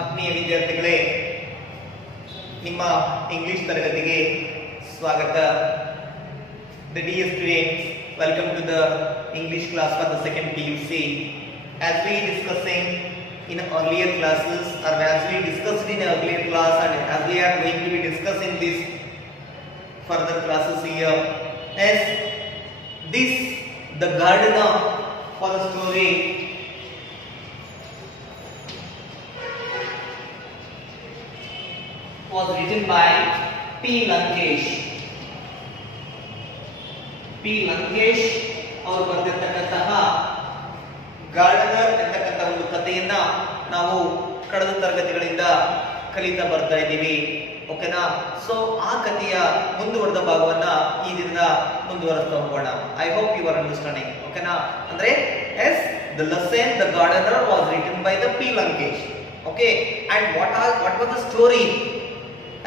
ಆತ್ಮೀಯ ವಿದ್ಯಾರ್ಥಿಗಳೇ, ನಿಮ್ಮ ಇಂಗ್ಲಿಷ್ ತರಗತಿಗೆ ಸ್ವಾಗತ. The dear students, welcome to the English class for the second PUC. As we discussing in earlier classes, or as we discussed in earlier class, and as we are going to be discussing this further classes here, as this the gardener for the story was written by P. Lankesh. P. Lankesh ಅವರು ಬರೆದಿರ್ತಕ್ಕಂತಹ ಗಾರ್ಡನರ್ ಎಂತಕ್ಕಂಥ ಒಂದು ಕಥೆಯನ್ನ ನಾವು ಕಳೆದ ತರಗತಿಗಳಿಂದ ಕಲಿತಾ ಬರ್ತಾ ಇದ್ದೀವಿ. ಓಕೆನಾ? ಸೊ ಆ ಕಥೆಯ ಮುಂದುವರೆದ ಭಾಗವನ್ನ ಈ ದಿನ ಮುಂದುವರಿಸ್ತಾ ಹೋಗೋಣ. I hope you are understanding. ಓಕೆನಾ? ಅಂದ್ರೆ as the lesson the gardener was written by the P. Lankesh. Okay, and what was the story?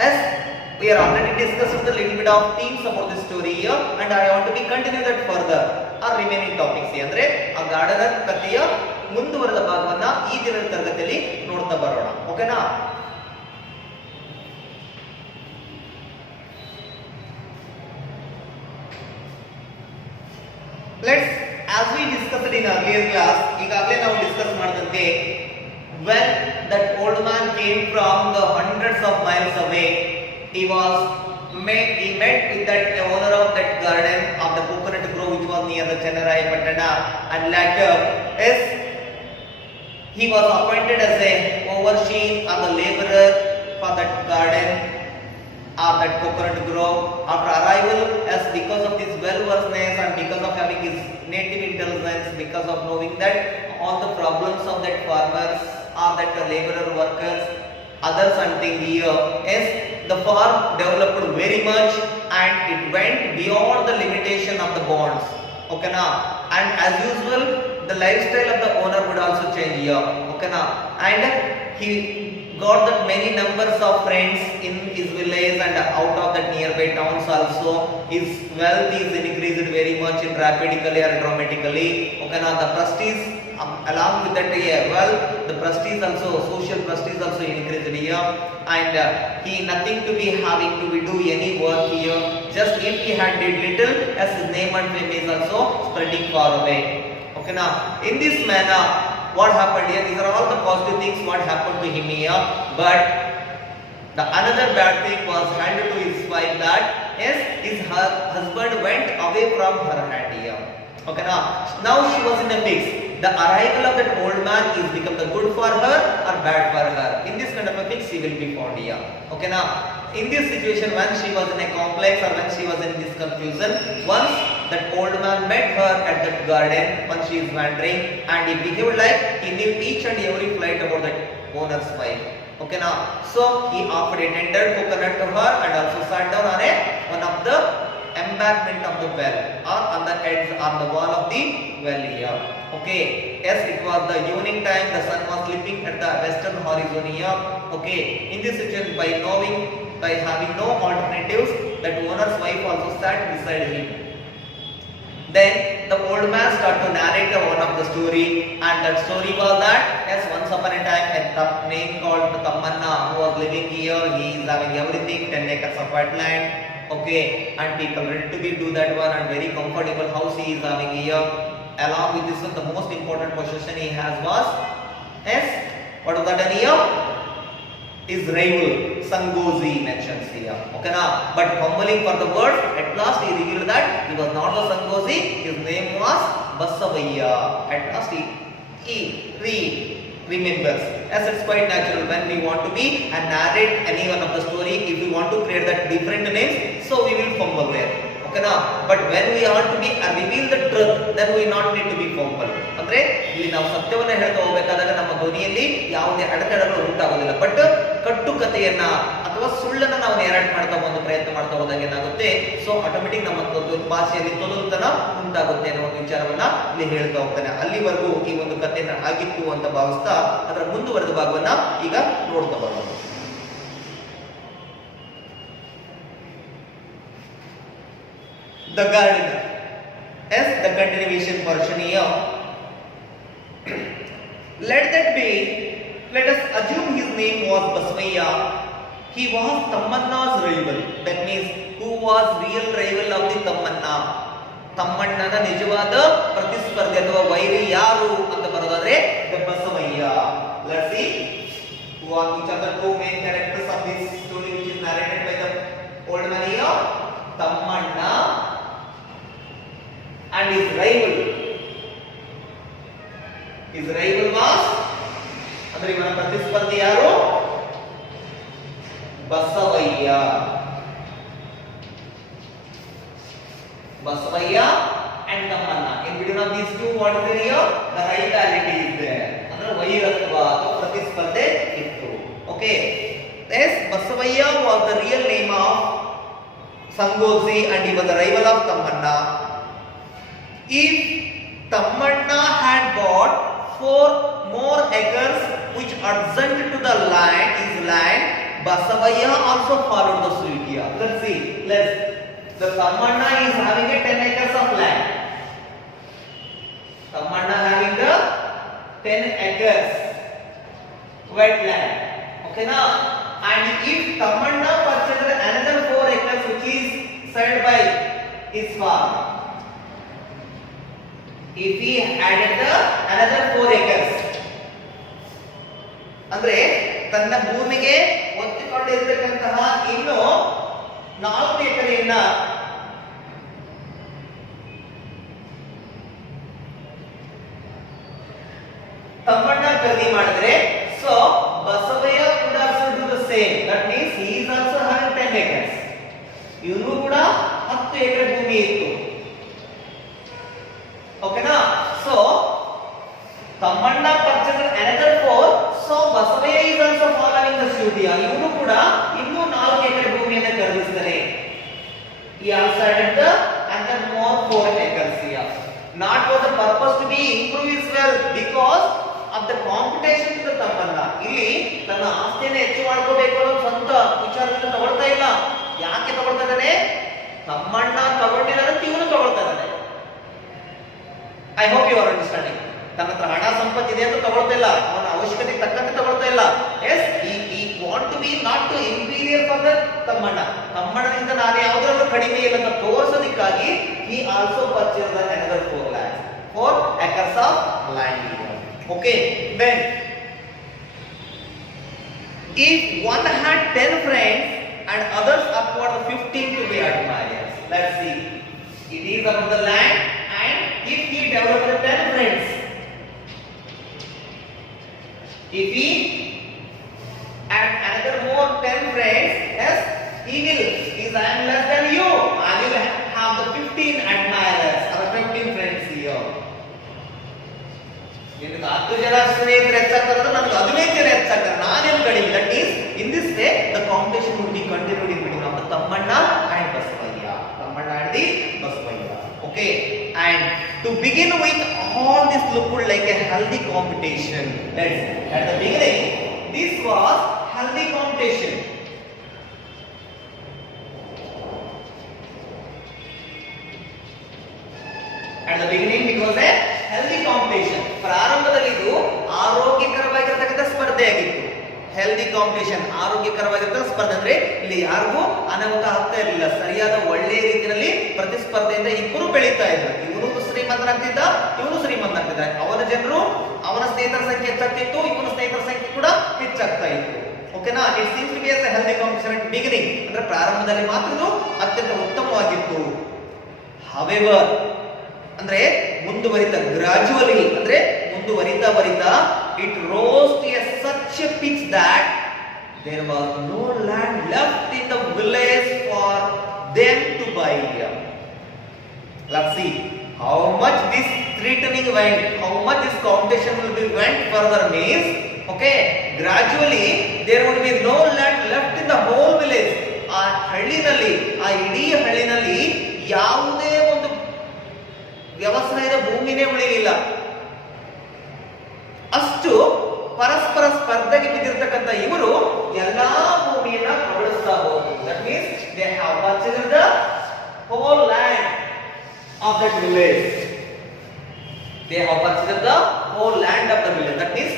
As we are already discussed a little bit of themes about this story here, and I want to be continue that further our remaining topics. ಅಂದ್ರೆ ಆ ಗಾರ್ಡನರ್ ಕಥೆಯ ಮುಂದುವರೆದ ಭಾಗವನ್ನ ಈ ದಿನದ ತರಗತಿಯಲ್ಲಿ ನೋಡ್ತಾ ಬರೋಣ. ಓಕೆನಾ? Let's, as we discussed in earlier class, ಈಗಾಗಲೇ ನಾವು ಡಿಸ್ಕಸ್ ಮಾಡಿದಂತೆ, when that old man came from the hundreds of miles away, he met with that owner of that garden of the coconut grove which was near the Chennai Patana, and later as he was appointed as a overseer or the laborer for that garden of that coconut grove. After arrival, as because of his well-versedness and because of having his native intelligence, because of knowing that all the problems of that farmers or that laborer workers, others hunting here, yes, the farm developed very much and it went beyond the limitation of the bonds. Okay na? And as usual, the lifestyle of the owner would also change here. Okay na? And he got that many numbers of friends in his village and out of the nearby towns also. His wealth is increased very much in rapidly or dramatically. Okay na? The prestige along with that the prestige also, social prestige also increased here, and he nothing to be having to be do any work here. Just if he had did little, as his name and fame is also spreading far away. Okay now, in this manner, what happened here? These are all the positive things what happened to him here, but the another bad thing was handed to his wife, that yes, his husband went away from her hand here. Okay now she was in a fix. The arrival of that old man is become the good for her or bad for her. In this kind of a fix she will be found here. Okay now, in this situation, when she was in a complex or when she was in this confusion, once that old man met her at that garden when she is wandering, and he behaved like he knew each and every flight about that owner's wife. Okay now, so he offered a tender coconut to her and also sat down on one of the embankment of the well, or on the edge on the wall of the well here. Okay, yes, it was the evening time, the sun was sleeping at the western horizon here. Okay, in this situation, by having no alternatives, that owner's wife also sat beside him. Then the old man started to narrate one of the story, and that story was that yes, once upon a time a name called Tammanna who was living here. He is having everything, 10 acres of wetland. Okay, and people ready to be do that one, and very comfortable house he is having here. Along with this one, the most important possession he has was, yes, what was that here? His rival Sangozi mentions here. Okay na? But fumbling for the words, at last he revealed that he was not the Sangozi. His name was Basavaya. At last he remembers. As it's quite natural when we want to be and narrate any one of the story, if we want to create that different names, so we will fumble there. Okay na? But when we want to be reveal the truth, then we not need to be fumble. ಅಂದ್ರೆ ಇಲ್ಲಿ ನಾವು ಸತ್ಯವನ್ನ ಹೇಳ್ತಾ ಹೋಗಬೇಕಾದಾಗ ನಮ್ಮ ಧ್ವನಿಯಲ್ಲಿ ಯಾವುದೇ ಅಡೆತಡೆಗಳು ಉಂಟಾಗೋದಿಲ್ಲ. ಬಟ್ ಕಟ್ಟು ಕಥೆಯನ್ನ ಅಥವಾ ಸುಳ್ಳನ್ನ ನಾವು ನೇರಾಟ ಮಾಡ್ತಾ ಒಂದು ಪ್ರಯತ್ನ ಮಾಡ್ತಾ ಹೋದಾಗ ಏನಾಗುತ್ತೆ, ಸೊ ಆಟೋಮೆಟಿಕ್ ನಮ್ಮ ಭಾಷೆಯಲ್ಲಿ ತೊದಲುತನ ಉಂಟಾಗುತ್ತೆ ಅನ್ನೋ ಒಂದು ವಿಚಾರವನ್ನ ಇಲ್ಲಿ ಹೇಳ್ತಾ ಹೋಗ್ತಾನೆ. ಅಲ್ಲಿವರೆಗೂ ಈ ಒಂದು ಕಥೆಯನ್ನ ಆಗಿತ್ತು ಅಂತ ಭಾವಿಸ್ತಾ ಅದರ ಮುಂದುವರೆದ ಭಾಗವನ್ನ ಈಗ ನೋಡ್ತಾ ಬರೋಣ. The gardener, as the continuation portion here, let that be, let us assume his name was Basavaya. He was Tammanna's rival. That means who was real rival of the Tammanna? ತಮ್ಮಣ್ಣನ ನಿಜವಾದ ಪ್ರತಿಸ್ಪರ್ಧಿ ಅಥವಾ ವೈರಿ ಯಾರು ಅಂತ ಬರೋದಾದ್ರೆ Basavayya. Let's see who are each of the two main characters of this story which is narrated by the old man here. Tammanna and his rival. His rival was ಅಂದ್ರೆ ಇವನ ಪ್ರತಿಸ್ಪರ್ಧಿ ಯಾರು? Basavayya. Basavaya and Tammanna. In between of these two, what is there here? The rivalry is there. ಅಂದ್ರೆ ವೈರತ್ವ ಅಥವಾ ಪ್ರತಿಸ್ಪರ್ಧೆ ಇತ್ತು. Okay. Yes, Basavaya was the real name of Sangozi and he was the rival of Tammanna. If Tammanna had bought 4 more acres which adjacent to the land, his land, Basavaya also followed the suit here. Let's see. The Tammanna is having a 10 acres of land. Tammanna having the 10 acres wetland. Okay now, and if Tammanna purchased another 4 acres which is sold by his farm, if he added another 4 acres, ಅಂದ್ರೆ ತನ್ನ ಭೂಮಿಗೆ ಒತ್ತಿಕೊಂಡಿರತಕ್ಕಂತಹ ಇನ್ನು 4 ಎಕರೆಯನ್ನ ತಮ್ಮಣ್ಣ ಖರೀದಿ ಮಾಡಿದ್ರೆ, so Basavaya could also do the same. That means he is also having 10 acres. ಇವನು ಕೂಡ 10 ಎಕರೆ ಭೂಮಿ ಇತ್ತು. ಓಕೆನಾ? So Tammanna purchased another 4, so Basavaya is also following the suit. ಇವನು ಕೂಡ ಇನ್ನೂ 4 ಎಕರೆ ಭೂಮಿಯನ್ನು ಖರೀದಿಸ್ತಾರೆ. He also added the another more 4 acres here. Not for the purpose to be improve his wealth, because of the competition to the Tammanna. ಇಲ್ಲಿ ತನ್ನ ಆಸ್ತಿಯನ್ನು ಹೆಚ್ಚು ಮಾಡ್ಕೋಬೇಕು ಅನ್ನೋ ಸ್ವಂತ ವಿಚಾರದಿಂದ ತಗೊಳ್ತಾ ಇಲ್ಲ. ಯಾಕೆ ತಗೊಳ್ತಾ ಇದ್ದಾನೆ? ತಮ್ಮಣ್ಣ ತಗೊಂಡಿರೋದಕ್ಕೆ ಇವನು ತಗೊಳ್ತಾ ಇದ್ದಾನೆ. I hope you are understanding. ತನ್ನ ಹತ್ರ ಹಣ ಸಂಪತ್ತಿದೆ ಅಂತ ತಗೊಳ್ತಾ ಇಲ್ಲ, ಅವನ ಅವಶ್ಯಕತೆಗೆ ತಕ್ಕಂತೆ ತಗೊಳ್ತಾ ಇಲ್ಲ. Yes, I want to be not to inferior for the Tammanna. ತಮ್ಮಣ್ಣನಿಂದ ನಾನು ಯಾವುದರಲ್ಲೂ ಕಡಿಮೆ ಇಲ್ಲ ಅಂತ ತೋರಿಸೋದಕ್ಕಾಗಿ he also purchased another 4 acres of land. Okay, then if one had 10 friends and others acquired 15 to be admirers. Let's see. It is about the land, and if he developed 10 friends, if he add another more 10 friends, yes, he will. Is I am less than you, I will have the 15 admirers or 15 friends here. ನಿನಗೆ 10 ಜನ ಸ್ನೇಹಿತರು ಹೆಚ್ಚಾಗ್ತಾರೆ, ನನಗೆ 15 ಜನ ಹೆಚ್ಚಾಗ್ತಾರೆ, ನಾನೇನು ಕಡಿಮೆ. That is in this way the competition would be continued in between of Tammanna and Basavayya. Tammanna and the Basavayya. Okay, and to begin with, all this looked like a healthy competition. Let's, at the beginning this was healthy competition. At the beginning it was a healthy competition. ಪ್ರಾರಂಭದಲ್ಲಿ ಇದು ಆರೋಗ್ಯಕರವಾಗಿರತಕ್ಕಂಥ ಸ್ಪರ್ಧೆ ಆಗಿತ್ತು. Healthy competition, ಆರೋಗ್ಯಕರವಾಗಿರತಕ್ಕಂಥ ಸ್ಪರ್ಧೆ. ಅಂದ್ರೆ ಇಲ್ಲಿ ಯಾರಿಗೂ ಅನಾಹುತ ಆಗ್ತಾ ಇರಲಿಲ್ಲ. ಸರಿಯಾದ ಒಳ್ಳೆಯ ರೀತಿಯಲ್ಲಿ ಪ್ರತಿಸ್ಪರ್ಧೆಯಿಂದ ಇಬ್ಬರು ಬೆಳೀತಾ ಇದ್ರು. ಇವನು ಶ್ರೀಮಂತನಾಗ್ತಿದ್ದ, ಇವನು ಶ್ರೀಮಂತನಾಗ್ತಿದ್ದ. ಅವನ ಜನರು, ಅವನ ಸ್ನೇಹಿತರ ಸಂಖ್ಯೆ ಹೆಚ್ಚಾಗ್ತಿತ್ತು, ಇವನ ಸ್ನೇಹಿತರ ಸಂಖ್ಯೆ ಕೂಡ ಹೆಚ್ಚಾಗ್ತಾ ಇತ್ತು. ಓಕೆನಾ? It seems to be as a healthy competition at beginning. ಅಂದ್ರೆ ಪ್ರಾರಂಭದಲ್ಲಿ ಮಾತ್ರ ಇದು ಅತ್ಯಂತ ಉತ್ತಮವಾಗಿತ್ತು. ಹವೆವರ್ ಅಂದ್ರೆ ಮುಂದುವರಿತಾ, ಗ್ರಾಜುವಲಿ ಅಂದ್ರೆ ಮುಂದುವರಿತಾ it rose to such a pitch that there was no land left in the village for them to buy. Let's see how much this threatening went, how much this competition will be went further means, okay, gradually there would be no land left in the whole village. ಆ ಹಳ್ಳಿನಲ್ಲಿ, ಆ ಇಡೀ ಹಳ್ಳಿನಲ್ಲಿ ಯಾವುದೇ ಒಂದು ವ್ಯವಸಾಯದ ಭೂಮಿನೇ ಉಳಿಲಿಲ್ಲ. ಅಷ್ಟು ಪರಸ್ಪರ ಸ್ಪರ್ಧೆಗೆ ಬಿದ್ದಿರತಕ್ಕಂಥ ಇವರು ಎಲ್ಲಾ ಭೂಮಿಯನ್ನ ಕಬಳಿಸ್ತಾ ಹೋದ್ರು. That means they have purchased the whole land of that village. They have purchased the whole land of the village. That means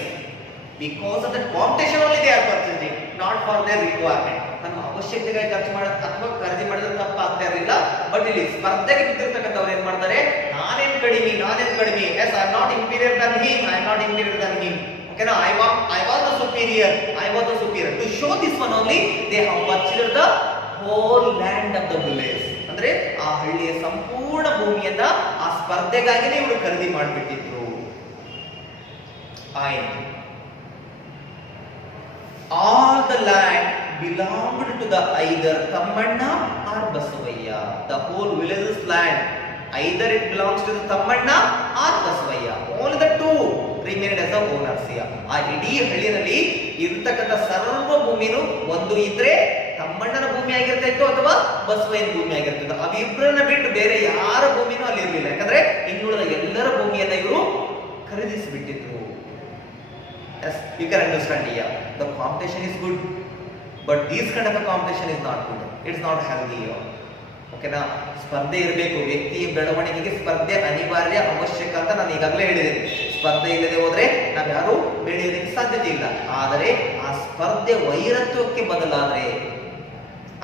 Because of that competition only they are purchasing, not for their requirement. ನಮ್ಮ ಅವಶ್ಯಕತೆಗಾಗಿ ಖರ್ಚು ಮಾಡ ಅಥವಾ ಖರೀದಿ ಮಾಡಿದ್ರೆ ತಪ್ಪಾಗ್ತಾ ಇರಲಿಲ್ಲ. ಬಟ್ ಇಲ್ಲಿ ಸ್ಪರ್ಧೆಗೆ ಬಿದ್ದಿರ್ತಕ್ಕಂಥವ್ರು ಏನ್ ಮಾಡ್ತಾರೆ, ನಾನೇನ್ ಕಡಿಮೆ, yes I am not inferior than him, ಓಕೆನಾ, I was the superior. To show this one only, they have purchased the whole land of the village. ಅಂದ್ರೆ ಆ ಹಳ್ಳಿಯ ಸಂಪೂರ್ಣ ಭೂಮಿಯನ್ನ ಆ ಸ್ಪರ್ಧೆಗಾಗಿನೇ ಇವರು ಖರೀದಿ ಮಾಡಿಬಿಟ್ಟಿದ್ರು. All the land belonged to the either Tammanna or Basavayya. The whole village's land, either it belongs to the Tammanna or Basavayya. Only the two remained as the owners here. ಆ ಇಡೀ ಹಳ್ಳಿನಲ್ಲಿ ಇರತಕ್ಕಂಥ ಸರ್ವ ಭೂಮಿನೂ ಒಂದು ಇದ್ರೆ ತಮ್ಮಣ್ಣನ ಭೂಮಿ ಆಗಿರ್ತಾ ಇತ್ತು ಅಥವಾ ಬಸವಯ್ಯನ ಭೂಮಿ ಆಗಿರ್ತಿತ್ತು. ಅವಿಬ್ಬರನ್ನ ಬಿಟ್ಟು ಬೇರೆ ಯಾರ ಭೂಮಿನೂ ಅಲ್ಲಿ ಇರಲಿಲ್ಲ. ಯಾಕಂದ್ರೆ ಇನ್ನುಳಿದ ಎಲ್ಲರ ಭೂಮಿಯನ್ನ ಇವರು ಖರೀದಿಸಿಬಿಟ್ಟಿದ್ರು. Yes, you can understand here. The competition is good, but this kind of a competition is not good. It's not healthy here. Okay na? ಸ್ಪರ್ಧೆ ಇರಬೇಕು. ವ್ಯಕ್ತಿಯ ಬೆಳವಣಿಗೆಗೆ ಸ್ಪರ್ಧೆ ಅನಿವಾರ್ಯ, ಅವಶ್ಯಕ ಅಂತ ನಾನು ಈಗಾಗಲೇ ಹೇಳಿದ್ದೇನೆ. ಸ್ಪರ್ಧೆ ಇಲ್ಲದೆ ಹೋದ್ರೆ ನಾವು ಯಾರು ಬೆಳೆಯೋದಕ್ಕೆ ಸಾಧ್ಯತೆ ಇಲ್ಲ. ಆದರೆ ಆ ಸ್ಪರ್ಧೆ ವೈರತ್ವಕ್ಕೆ ಬದಲಾದ್ರೆ,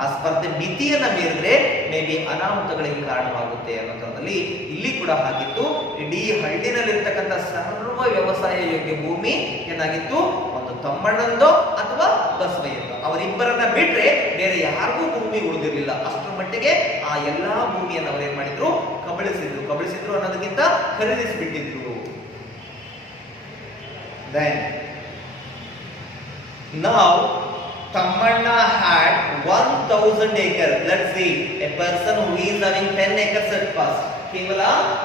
ಆ ಸ್ಪರ್ಧೆ ಮಿತಿಯನ್ನ ಮೀರಿದ್ರೆ ಮೇ ಬಿ ಅನಾಹುತಗಳಿಗೆ ಕಾರಣವಾಗುತ್ತೆ ಅನ್ನೋದ್ರಲ್ಲಿ ಇಲ್ಲಿ ಕೂಡ ಹಾಕಿತ್ತು. ಇಡೀ ಹಳ್ಳಿನಲ್ಲಿರ್ತಕ್ಕಂಥ ಸರ್ವ ವ್ಯವಸಾಯ ಯೋಗ್ಯ ಭೂಮಿ ಏನಾಗಿತ್ತು, ಒಂದು ತಮ್ಮಣ್ಣಂದೋ ಅಥವಾ ಬಸವಯ್ಯಂದೋ, ಅವರಿಬ್ಬರನ್ನ ಬಿಟ್ರೆ ಬೇರೆ ಯಾರಿಗೂ ಭೂಮಿ ಉಳಿದಿರಲಿಲ್ಲ. ಅಷ್ಟರ ಮಟ್ಟಿಗೆ ಆ ಎಲ್ಲಾ ಭೂಮಿಯನ್ನು ಅವರೇನ್ ಮಾಡಿದ್ರು, ಕಬಳಿಸಿದ್ರು ಅನ್ನೋದಕ್ಕಿಂತ ಖರೀದಿಸಿಬಿಟ್ಟಿದ್ರು. Then now Tammanna had 1000 acres. Let's see, a person who is having 10 acres at first, ಕೇವಲ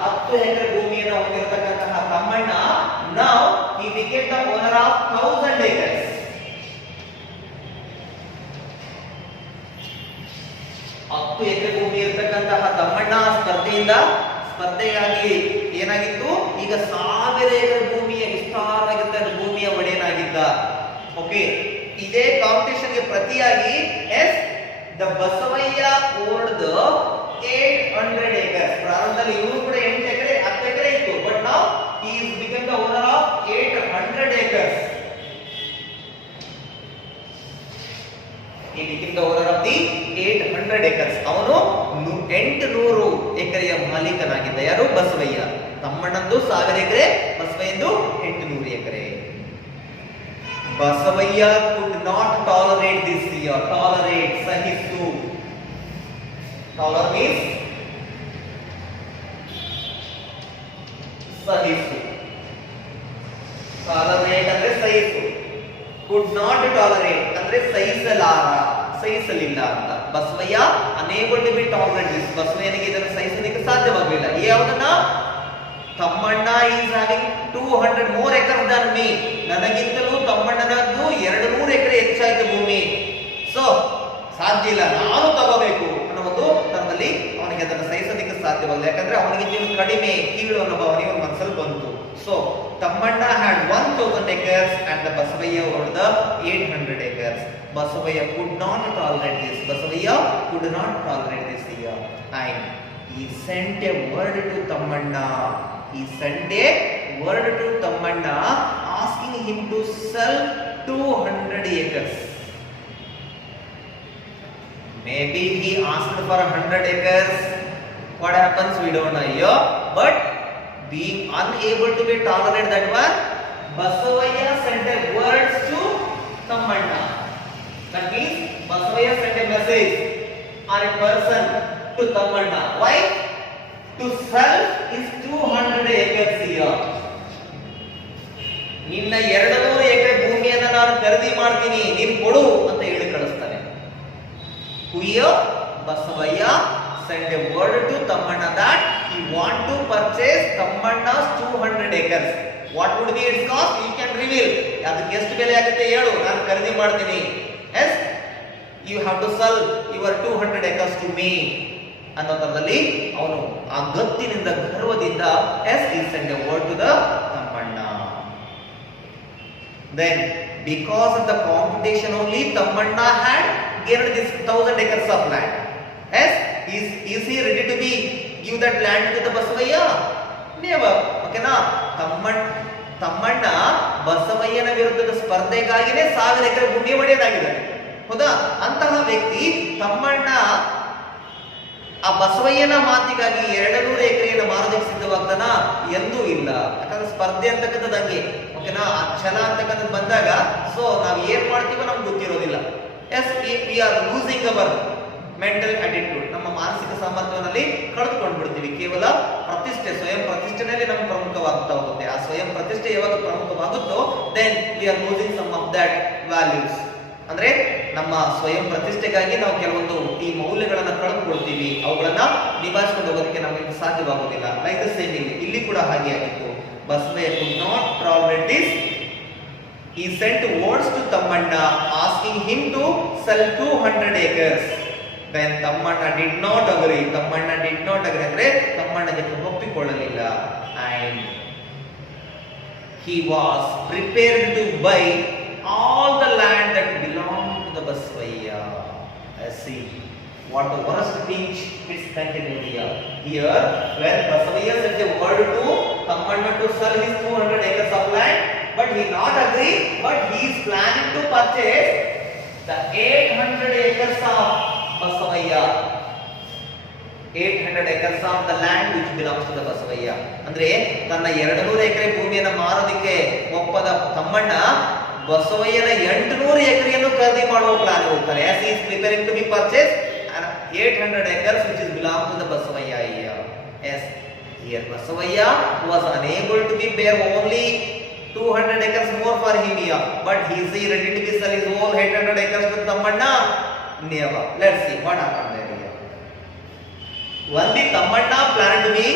10 ಎಕರೆ ಭೂಮಿಯನ್ನು ಹೊಂದಿರತಕ್ಕಂತಹ Thammanna, now he became the owner of 1000 acres. ಹತ್ತು ಎಕರೆ ಭೂಮಿ ಇರತಕ್ಕಂತಹ ತಮ್ಮಣ್ಣ ಸ್ಪರ್ಧೆಗಾಗಿ ಏನಾಗಿತ್ತು, ಈಗ 1000 ಎಕರೆ ಭೂಮಿಯ ವಿಸ್ತಾರವಾಗಿದ್ದ ಭೂಮಿಯ ಒಡೆಯನಾಗಿದ್ದ. ಓಕೆ, ಇದೇ ಕಾಂಪಿಟೇಷನ್ ಗೆ ಪ್ರತಿಯಾಗಿ ದ ಬಸವಯ್ಯ ಓನ್ಡ್ ದ 800 acres. ಪ್ರಾರಂಭದಲ್ಲಿ ಇವರು ಕೂಡ 8 ಎಕರೆ 10 ಎಕರೆ ಇತ್ತು, but now he is become the owner of 800 acres. He became the owner of the 800 acres. ಅವನು 800 ಎಕರೆಯ ಮಾಲೀಕನಾಗಿದ್ದ. ಯಾರು? ಬಸವಯ್ಯ. ತಮ್ಮಣ್ಣಂದು 1000 ಎಕರೆ, ಬಸವಯ್ಯಂದು 800 ಎಕರೆ. Basavayya could not tolerate this here. Tolerate, sahisu. Tolerate means sahisu. Tolerate ಅಂದ್ರೆ sahisu. Could not tolerate ಅಂದ್ರೆ ಸಹಿಸಲಿಲ್ಲ ಅಂತ. Basavayya unable to be tolerate this. ಬಸವಯ್ಯನಿಗೆ ಇದನ್ನು ಸಹಿಸಲಿಕ್ಕೆ ಸಾಧ್ಯವಾಗಲಿಲ್ಲ. ಯಾವುದನ್ನ? Thammanna is having 200 more acres than me. ನನಗಿಂತಲೂ ತಮ್ಮಣ್ಣನದ್ದು 200 ಎಕರೆ ಹೆಚ್ಚಾಯ್ತು ಭೂಮಿ. ಸೊ ಸಾಧ್ಯ ಇಲ್ಲ, ನಾನು ತಗೋಬೇಕು ಅನ್ನೋ ಒಂದು ತರದಲ್ಲಿ ಅವನಿಗೆ ಅದನ್ನು ಸಹಿಸೋದಕ್ಕೆ ಸಾಧ್ಯವಾಗಲ್ಲ. ಯಾಕಂದ್ರೆ ಅವನಿಗೆ ಕಡಿಮೆ, ಕೀಳು ಅನ್ನೋ ಭಾವನೆ ಅವನ ಮನಸ್ಸಲ್ಲಿ ಬಂತು. So Tammanna had 1000 acres and the Basavayya owned the 800 acres. Basavayya could not tolerate this. Basavayya could not tolerate this here. And he sent a word to Tammanna. He sent a word to Tammanna asking him to sell 200 acres. Maybe he asked for 100 acres. What happens? We don't know here. But being unable to be tolerate that one, Basavayya sent a words to Tammanna. That means Basavayya sent a message or a person to Tammanna. Why? To sell is 200 acres here. ನಿನ್ನ 200 ಎಕರೆ ಭೂಮಿಯನ್ನು ನಾನು ಖರೀದಿ ಮಾಡ್ತೀನಿ, ನೀನು ಕೊಡು ಅಂತ ಹೇಳಿ ಕಳಿಸ್ತಾನೆ. Here Basavayya sent a word to Tammanna that he want to purchase Tammanna's 200 acres. What would be its cost? You can reveal. ಅದಕ್ಕೆ ಎಷ್ಟು ಬೆಲೆ ಆಗುತ್ತೆ ಹೇಳು, ನಾನು ಖರೀದಿ ಮಾಡ್ತೀನಿ. Yes, you have to sell your 200 acres to me. ಅನ್ನೋದರಲ್ಲಿ ಅವನು ಆ ಗತ್ತಿನಿಂದ ಗರ್ವದಿಂದ he sent a word to the Tammanna. Then because of the competition only, Tammanna had gained this 1000 acres of land. Yes, is he ready to give that land to the Basavayya? Never. Okay na? Thammanna ಬಸವಯ್ಯನ ವಿರುದ್ಧದ ಸ್ಪರ್ಧೆಗಾಗಿನೇ 1000 ಎಕರೆ ಭೂಮಿ ಒಡೆಯದಾಗಿದ್ದಾರೆ. ಹೌದಾ? ಅಂತಹ ವ್ಯಕ್ತಿ ತಮ್ಮಣ್ಣ ಆ ಬಸವಯ್ಯನ ಮಾತಿಗಾಗಿ 200 ಎಕರೆಯನ್ನು ಮಾರೋದಕ್ಕೆ ಸಿದ್ಧವಾಗ್ತಾನ? ಎಂದೂ ಇಲ್ಲ. ಯಾಕಂದ್ರೆ ಸ್ಪರ್ಧೆ ಅಂತಕ್ಕಂಥದ್ದು ಹಂಗೆ, ಓಕೆನಾ? ಆ ಛಲ ಅಂತಕ್ಕಂಥದ್ದು ಬಂದಾಗ ಸೊ ನಾವ್ ಏನ್ ಮಾಡ್ತೀವೋ ನಮ್ಗೆ ಗೊತ್ತಿರೋದಿಲ್ಲ. Yes, we are losing our mental attitude. ನಮ್ಮ ಮಾನಸಿಕ ಸಾಮರ್ಥ್ಯದಲ್ಲಿ ಕಳೆದುಕೊಂಡು ಬಿಡ್ತೀವಿ. ಕೇವಲ ಪ್ರತಿಷ್ಠೆ, ಸ್ವಯಂ ಪ್ರತಿಷ್ಠೆನಲ್ಲಿ ನಮ್ಗೆ ಪ್ರಮುಖವಾಗ್ತಾ ಹೋಗುತ್ತೆ. ಆ ಸ್ವಯಂ ಪ್ರತಿಷ್ಠೆ ಯಾವಾಗ ಪ್ರಮುಖವಾಗುತ್ತೋ then we are losing some of that values. ಅಂದ್ರೆ ನಮ್ಮ ಸ್ವಯಂ ಪ್ರತಿಷ್ಠೆಗಾಗಿ ನಾವು ಕೆಲವೊಂದು ಈ ಮೌಲ್ಯಗಳನ್ನ ಕಳೆದುಕೊಳ್ತೀವಿ. ಅವುಗಳನ್ನ ನಿಭಾಯಿಸಿಕೊಂಡು ಹೋಗೋದಕ್ಕೆ ನಮಗೆ ಸಾಧ್ಯವಾಗುವುದಿಲ್ಲ. ಲೈಕ್ ದ ಸೇಮ್ ಇಲ್ಲಿ ಕೂಡ ಹಾಗೆ ಆಗಿತ್ತು. Basavayya could not tolerate this. He sent words to Tammanna asking him to sell 200 acres. Then Tammanna did not agree. Tammanna did not agree ಅಂದ್ರೆ ತಮ್ಮಣ್ಣಗೆ ಒಪ್ಪಿಕೊಳ್ಳಲಿಲ್ಲ. And he was prepared to buy all the land that belonged to the Basavaya. See what the worst thing is continued here. Here when Basavaya said the word to Tammanna to sell his 200 acres of land, but he not agree, but he is planning to purchase the 800 acres of Basavaya. 800 acres of the land which belongs to the Basavaya. ಅಂದ್ರೆ ತನ್ನ 200 ಎಕರೆ ಭೂಮಿಯನ್ನು ಮಾರೋದಕ್ಕೆ ಒಪ್ಪದ ತಮ್ಮಣ್ಣ ಬಸವಯ್ಯನ 800 ಎಕರೆಯನ್ನು ಖರೀದಿ ಮಾಡುವ ಪ್ಲಾನ್ ಹೋಗ್ತಾರೆ. as he is preparing to be purchased 800 acres which is belong to the Basavaya here. Yes, here Basavaya was unable to be bear only 200 acres more for him here, but he is ready to be sell his whole 800 acres to Tammanna. Never. Let's see what happened there here. Only Tammanna planned to be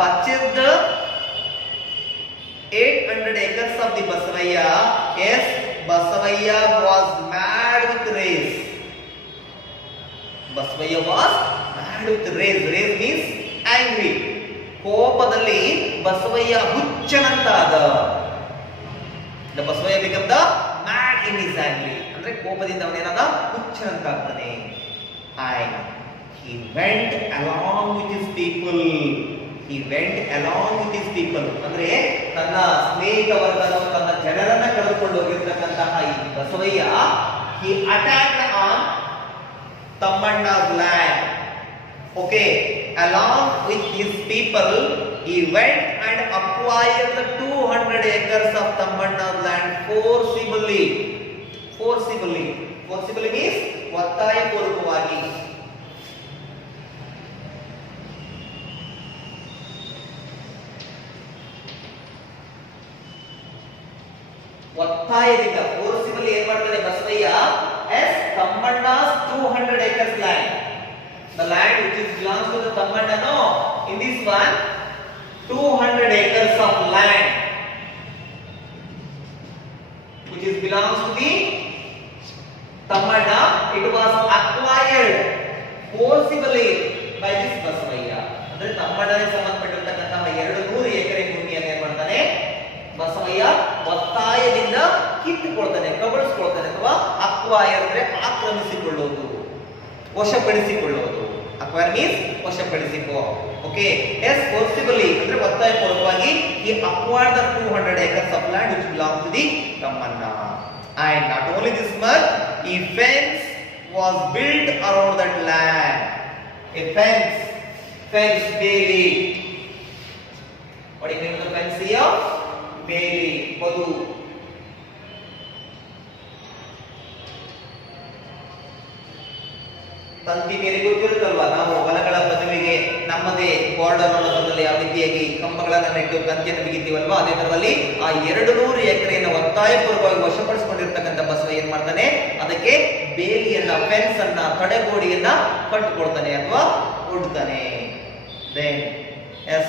purchase the 800 acres of the Basavaya. Yes, Basavaya was mad with rage. Basavaya was mad with rage. Rage means angry. ಕೋಪದಲ್ಲಿ ಬಸವಯ್ಯ ಹುಚ್ಚನಂತಾದ. The Basavaya became the mad in his anger. ಅಂದ್ರೆ ಕೋಪದಿಂದ ಅವನೇನಾದ ಹುಚ್ಚನಂತಾಗ್ತಾನೆ. And he went along with his people. He went along with his people. ಅಂದ್ರೆ ತನ್ನ ಸ್ನೇಹಿತ ವರ್ಗದ ತನ್ನ ಜನರನ್ನ ಕರೆದುಕೊಂಡು ಹೋಗಿರ್ತಕ್ಕಂತಹ ಈ Basavayya he attacked on Tammanna's land. Okay, along with his people he went and acquired the 200 acres of Tammanna's land forcibly. Forcibly means ಒತ್ತಾಯಪೂರ್ವಕವಾಗಿ. ಒತ್ತಾಯದಿಂದ ಫೋರ್ಸಿಬಲಿ ಏನ್ ಮಾಡ್ತಾನೆ Basavayya? Yes, Tammanna's 200 acres land, the land which is belongs to the Tammanna. No, in this one 200 acres of land which is belongs to the Tammanna, it was acquired forcibly by this Basavaya. ಅಂದ್ರೆ ತಮ್ಮಣ್ಣಗೆ ಸಂಬಂಧಪಟ್ಟಿರತಕ್ಕಂತಹ 200 ಎಕರೆ ಭೂಮಿಯನ್ನು ಏನ್ ಮಾಡ್ತಾನೆ ಬಸವಯ್ಯ ಒತ್ತಾಯದಿಂದ ಕಿತ್ತುಕೊಳ್ತಾನೆ, ಕಬಳಿಸಿಕೊಳ್ತಾನೆ. ಅಥವಾ ಅಕ್ವೈರ್ ಅಂದ್ರೆ ಆಕ್ರಮಿಸಿಕೊಳ್ಳುವುದು, ವಶಪಡಿಸಿಕೊಳ್ಳುವುದು. ಅಕ್ವೈರ್ ಮೀನ್ಸ್ ವಶಪಡಿಸಿಕೋ. ಓಕೆ, ಎಸ್, ಫೋರ್ಸಿಬಲಿ ಅಂದ್ರೆ ಒತ್ತಾಯಪೂರ್ವಕವಾಗಿ he acquired the 200 acres of land which belonged to the Tammanna. And not only this much, a fence was built around that land. A fence daily. What do you mean by the fence here? ಬೇಲಿ, ಬದು. ತಂತಿ ಬೇಲಿ ಗೊತ್ತಿರುತ್ತಲ್ವಾ? ನಾವು ಹೊಲಗಳ ಬದುವಿಗೆ ನಮ್ಮದೇ ಬಾರ್ಡರ್ ಅನ್ನೋದ್ರಲ್ಲಿ ಯಾವ ರೀತಿಯಾಗಿ ಕಂಬಗಳನ್ನ ನೆಟ್ಟು ತಂತಿಯನ್ನು ಬಿಗಿತೀವಲ್ವಾ, ಅದೇ ತರದಲ್ಲಿ ಆ 200 ಎಕರೆಯನ್ನು ಒತ್ತಾಯಪೂರ್ವಕವಾಗಿ ವಶಪಡಿಸಿಕೊಂಡಿರ್ತಕ್ಕಂಥ ಬಸವ ಏನ್ ಮಾಡ್ತಾನೆ? ಅದಕ್ಕೆ ಬೇಲಿಯನ್ನ, ಫೆನ್ಸ್ ಅನ್ನ, ತಡೆಗೋಡೆಯನ್ನ ಕಟ್ಟಿಕೊಡ್ತಾನೆ ಅಥವಾ ಕೊಡ್ತಾನೆ. Then yes,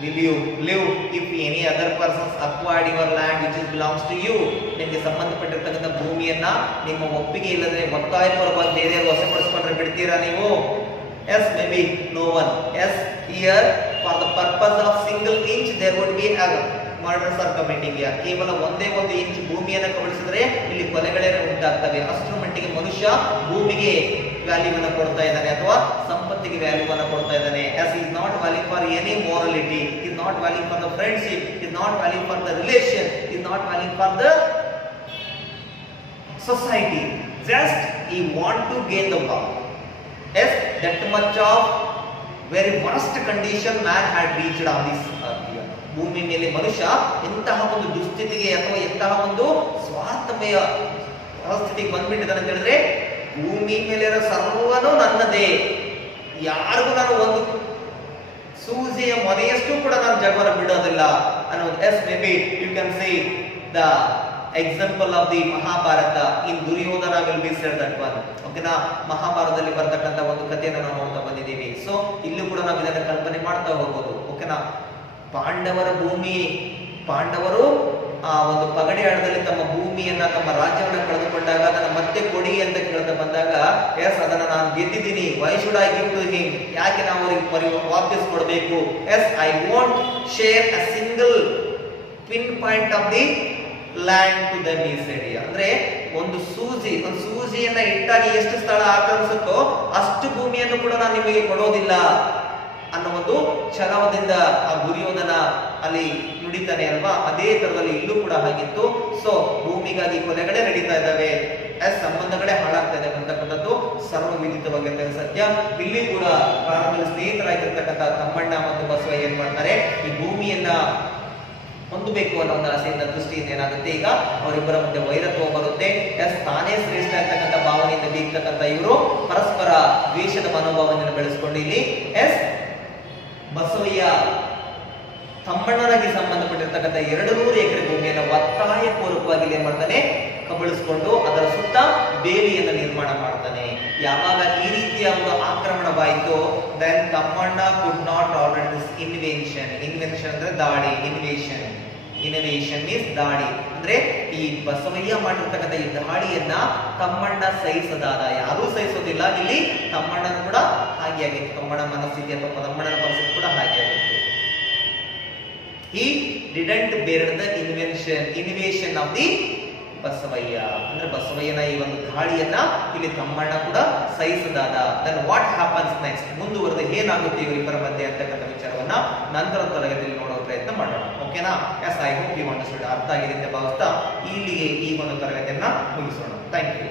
will you live if any other persons acquired your land which is belongs to you? ನಿಮಗೆ ಸಂಬಂಧಪಟ್ಟಿರ್ತಕ್ಕಂಥ ಭೂಮಿಯನ್ನ ನಿಮ್ಮ ಒಪ್ಪಿಗೆ ಇಲ್ಲದೆ ಒತ್ತಾಯಪೂರ್ವಕವಾಗಿ ಬೇರೆ ವಶಪಡಿಸಿಕೊಂಡ್ರೆ ಬಿಡ್ತೀರಾ ನೀವು? Yes, maybe no one. Yes, here for the purpose of single inch there would be a murders are committing here. ಕೇವಲ ಒಂದೇ ಒಂದು ಇಂಚ್ ಭೂಮಿಯನ್ನು ಕಬಳಿಸಿದ್ರೆ ಇಲ್ಲಿ ಕೊಲೆಗಳೇ ಉಂಟಾಗ್ತವೆ. ಅಷ್ಟರ ಮಟ್ಟಿಗೆ ಮನುಷ್ಯ ಭೂಮಿಗೆ ವ್ಯಾಲ್ಯೂವನ್ನು ಕೊಡ್ತಾ ಇದ್ದಾನೆ ಅಥವಾ ಸಂಪತ್ತಿಗೆ ವ್ಯಾಲ್ಯೂವನ್ನು ಕೊಡ್ತಾ ಇದ್ದಾನೆ. as he is not valuing for any morality, he is not valuing for the friendship, he is not valuing for the relation, he is not valuing for the society, just he want to gain the world. Yes, that much of very worst condition man had reached on this earth. ಭೂಮಿ ಮೇಲೆ ಮನುಷ್ಯ ಎಂತಹ ಒಂದು ದುಸ್ಥಿತಿಗೆ ಅಥವಾ ಎಂತಹ ಒಂದು ಸ್ವಾರ್ಥಮಯ ಪರಿಸ್ಥಿತಿಗೆ ಬಂದ್ಬಿಟ್ಟಿದ್ದಾನೆ ಅಂತ ಹೇಳಿದ್ರೆ, ಭೂಮಿ ಮೇಲೆ ಇರೋ ಸರ್ವನು ನನ್ನದೇ, ಯಾರಿಗೂ ನಾನು ಒಂದು ಸೂಜಿಯ ಮನೆಯಷ್ಟು ಕೂಡ ನಾನು ಜಗವನ್ನ ಬಿಡೋದಿಲ್ಲ ಅನ್ನೋದು. Yes, maybe you can say the example of the Mahabharata in Duryodhana will be said that one. ಓಕೆನಾ, ಮಹಾಭಾರತದಲ್ಲಿ ಬರ್ತಕ್ಕಂಥ ಒಂದು ಕಥೆಯನ್ನು ನಾವು ನೋಡ್ತಾ ಬಂದಿದ್ದೀವಿ. ಸೊ ಇಲ್ಲೂ ಕೂಡ ನಾವು ಇದನ್ನ ಕಲ್ಪನೆ ಮಾಡ್ತಾ ಹೋಗ್ಬೋದು. ಓಕೆನಾ, ಪಾಂಡವರು ಆ ಒಂದು ಪಗಡೆ ಆಟದಲ್ಲಿ ತಮ್ಮ ಭೂಮಿಯನ್ನ, ತಮ್ಮ ರಾಜ್ಯವನ್ನ ಕಳೆದುಕೊಂಡಾಗ ಅದನ್ನ ಮತ್ತೆ ಕೊಡಿ ಅಂತ ಕೇಳ್ತಾ ಬಂದಾಗ, ಎಸ್ ಅದನ್ನ ನಾನು ಗೆದ್ದಿದ್ದೀನಿ, why should I give to him, ಯಾಕೆ ನಾವು ಅವರಿಗೆ ವಾಪಸ್ ಕೊಡಬೇಕು, yes I want share a single pin point of the land to the ಮೀಸೆಡಿಯಾ. ಅಂದ್ರೆ ಒಂದು ಸೂಜಿಯನ್ನ ಇಟ್ಟಾಗಿ ಎಷ್ಟು ಸ್ಥಳ ಆಕ್ರಮಿಸುತ್ತೋ ಅಷ್ಟು ಭೂಮಿಯನ್ನು ಕೂಡ ನಾನು ನಿಮಗೆ ಕೊಡೋದಿಲ್ಲ ಅನ್ನೋ ಒಂದು ಛಲದಿಂದ ಆ ದುರ್ಯೋಧನ ಅಲ್ಲಿ ನುಡಿತಾನೆ ಅಲ್ವಾ. ಅದೇ ತರದಲ್ಲಿ ಇಲ್ಲೂ ಕೂಡ ಹಾಗಿತ್ತು. ಸೊ ಭೂಮಿಗಾಗಿ ಕೊಲೆಗಳೇ ನಡೀತಾ ಇದ್ದಾವೆ, ಸಂಬಂಧಗಳೇ ಹಾಳಾಗ್ತಾ ಇದೆ ಅಂತಕ್ಕಂಥದ್ದು ಸರ್ವವಿದಿತವಾಗಿರ್ತಕ್ಕ ಸತ್ಯ. ಇಲ್ಲಿ ಕೂಡ ಪ್ರಾರಂಭದಲ್ಲಿ ಸ್ನೇಹಿತರಾಗಿರ್ತಕ್ಕಂಥ ತಮ್ಮಣ್ಣ ಮತ್ತು ಬಸವಯ್ಯ ಏನ್ ಮಾಡ್ತಾರೆ, ಈ ಭೂಮಿಯನ್ನ ಹೊಂದಬೇಕು ಅನ್ನೋ ಒಂದು ಆಸೆಯಿಂದ ದೃಷ್ಟಿಯಿಂದ ಏನಾಗುತ್ತೆ, ಈಗ ಅವರಿಬ್ಬರ ಮಧ್ಯೆ ವೈರತ್ವ ಬರುತ್ತೆ. ಎಸ್ ತಾನೇ ಶ್ರೇಷ್ಠ ಅಂತಕ್ಕಂಥ ಭಾವನೆಯಿಂದ ಬೀಗ್ತಕ್ಕಂಥ ಇವರು ಪರಸ್ಪರ ದ್ವೇಷದ ಮನೋಭಾವನೆಯನ್ನು ಬೆಳೆಸ್ಕೊಂಡು ಇಲ್ಲಿ ಎಸ್ ಬಸವಯ್ಯ ತಮ್ಮಣ್ಣನಾಗಿ ಸಂಬಂಧಪಟ್ಟಿರ್ತಕ್ಕಂಥ 200 ಎಕರೆ ಭೂಮಿಯನ್ನು ಒತ್ತಾಯ ಪೂರ್ವಕವಾಗಿ ಏನ್ ಮಾಡ್ತಾನೆ, ಕಬಳಿಸಿಕೊಂಡು ಅದರ ಸುತ್ತ ಬೇಲಿಯನ್ನು ನಿರ್ಮಾಣ ಮಾಡ್ತಾನೆ. ಯಾವಾಗ ಈ ರೀತಿಯ ಒಂದು ಆಕ್ರಮಣವಾಯಿತು, then Tammanna could not order this invention ಅಂದ್ರೆ ದಾಳಿ, ಇನ್ವೇಷನ್ ಮೀನ್ಸ್ ದಾಳಿ. ಅಂದ್ರೆ ಈ ಬಸವಯ್ಯ ಮಾಡಿರ್ತಕ್ಕಂಥ ಈ ದಾಳಿಯನ್ನ ತಮ್ಮಣ್ಣ ಸಹಿಸದಾದ, ಯಾರೂ ಸಹಿಸೋದಿಲ್ಲ. ಇಲ್ಲಿ ತಮ್ಮಣ್ಣನ ಕೂಡ ಹಾಗೆ ಆಗಿತ್ತು, ತಮ್ಮಣ್ಣ ಮನಸ್ಥಿತಿ ಅಥವಾ ತಮ್ಮಣ್ಣನ ಪರಿಸ್ಥಿತಿ ಕೂಡ ಹಾಗೆ ಆಗಿತ್ತು. He didn't bear the invasion of the Basavayya. ಅಂದ್ರೆ ಬಸವಯ್ಯನ ಈ ಒಂದು ದಾಳಿಯನ್ನ ಇಲ್ಲಿ ತಮ್ಮಣ್ಣ ಕೂಡ ಸಹಿಸದಾದ. ದೆನ್ ವಾಟ್ ಹ್ಯಾಪನ್ಸ್ ನೆಕ್ಸ್ಟ್, ಮುಂದುವರೆದು ಏನಾಗುತ್ತೆ ಇವರಿಬ್ಬರ ಮಧ್ಯೆ ಅಂತಕ್ಕಂಥ ವಿಚಾರವನ್ನ ನಂತರ ತರಗತಿಯಲ್ಲಿ ನೋಡೋ ಪ್ರಯತ್ನ ಮಾಡೋಣ. ಓಕೆನಾ? Yes, I hope you understood. ಅರ್ಥ ಆಗಿದೆ ಅಂತ ಭಾವಿಸ್ತಾ ಇಲ್ಲಿಗೆ ಈ ಒಂದು ತರಗತಿಯನ್ನ ಮುಗಿಸೋಣ. Thank you.